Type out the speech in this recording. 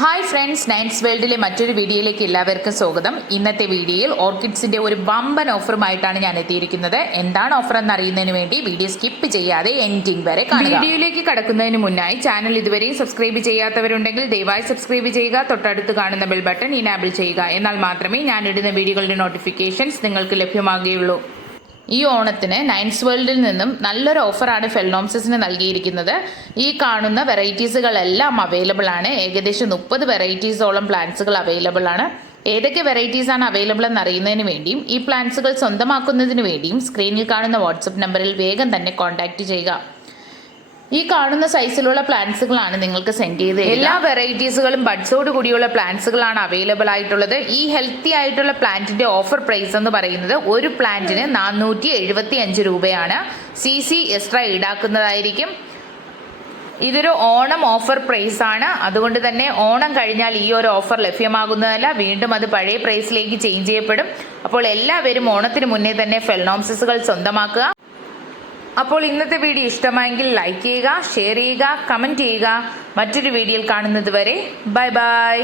Hi friends, Nayans വേൾഡിലെ മറ്റൊരു വീഡിയോയിലേക്ക് എല്ലാവർക്കും സ്വാഗതം. ഇന്നത്തെ വീഡിയോയിൽ ഓർക്കിഡ്സിൻ്റെ ഒരു വമ്പൻ ഓഫറുമായിട്ടാണ് ഞാൻ എത്തിയിരിക്കുന്നത്. എന്താണ് ഓഫർ എന്ന് അറിയുന്നതിന് വേണ്ടി വീഡിയോ സ്കിപ്പ് ചെയ്യാതെ എൻഡിങ് വരെ കാണുക. വീഡിയോയിലേക്ക് കടക്കുന്നതിന് മുന്നായി ചാനൽ ഇതുവരെയും സബ്സ്ക്രൈബ് ചെയ്യാത്തവരുണ്ടെങ്കിൽ ദയവായി സബ്സ്ക്രൈബ് ചെയ്യുക. തൊട്ടടുത്ത് കാണുന്ന ബെൽ ബട്ടൺ ഇനാബിൾ ചെയ്യുക. എന്നാൽ മാത്രമേ ഞാൻ ഇടുന്ന വീഡിയോകളുടെ നോട്ടിഫിക്കേഷൻസ് നിങ്ങൾക്ക് ലഭ്യമാകുകയുള്ളൂ. ഈ ഓണത്തിന് നയൻസ് വേൾഡിൽ നിന്നും നല്ലൊരു ഓഫറാണ് ഫെലനോപ്സിസിന് നൽകിയിരിക്കുന്നത്. ഈ കാണുന്ന വെറൈറ്റീസുകളെല്ലാം അവൈലബിൾ ആണ്. ഏകദേശം 30 വെറൈറ്റീസോളം പ്ലാന്റ്സുകൾ അവൈലബിൾ ആണ്. ഏതൊക്കെ വെറൈറ്റീസാണ് അവൈലബിൾ എന്ന് അറിയുന്നതിന് വേണ്ടിയും ഈ പ്ലാന്റ്സുകൾ സ്വന്തമാക്കുന്നതിന് വേണ്ടിയും സ്ക്രീനിൽ കാണുന്ന വാട്സപ്പ് നമ്പറിൽ വേഗം തന്നെ കോൺടാക്റ്റ് ചെയ്യുക. ഈ കാണുന്ന സൈസിലുള്ള പ്ലാന്റ്സുകളാണ് നിങ്ങൾക്ക് സെൻഡ് ചെയ്ത് എല്ലാ വെറൈറ്റീസുകളും ബഡ്സോട് കൂടിയുള്ള പ്ലാന്റ്സുകളാണ് അവൈലബിൾ ആയിട്ടുള്ളത്. ഈ ഹെൽത്തി ആയിട്ടുള്ള പ്ലാന്റിന്റെ ഓഫർ പ്രൈസ് എന്ന് പറയുന്നത് ഒരു പ്ലാന്റിന് 475 രൂപയാണ്. CC എക്സ്ട്രാ ഈടാക്കുന്നതായിരിക്കും. ഇതൊരു ഓണം ഓഫർ പ്രൈസ് ആണ്. അതുകൊണ്ട് തന്നെ ഓണം കഴിഞ്ഞാൽ ഈ ഒരു ഓഫർ ലഭ്യമാകുന്നതല്ല. വീണ്ടും അത് പഴയ പ്രൈസിലേക്ക് ചേഞ്ച് ചെയ്യപ്പെടും. അപ്പോൾ എല്ലാവരും ഓണത്തിന് മുന്നേ തന്നെ ഫെലനോപ്സിസുകൾ സ്വന്തമാക്കുക. അപ്പോൾ ഇന്നത്തെ വീഡിയോ ഇഷ്ടമായെങ്കിൽ ലൈക്ക് ചെയ്യുക, ഷെയർ ചെയ്യുക, കമൻറ്റ് ചെയ്യുക. മറ്റൊരു വീഡിയോയിൽ കാണുന്നത് വരെ ബൈ ബൈ.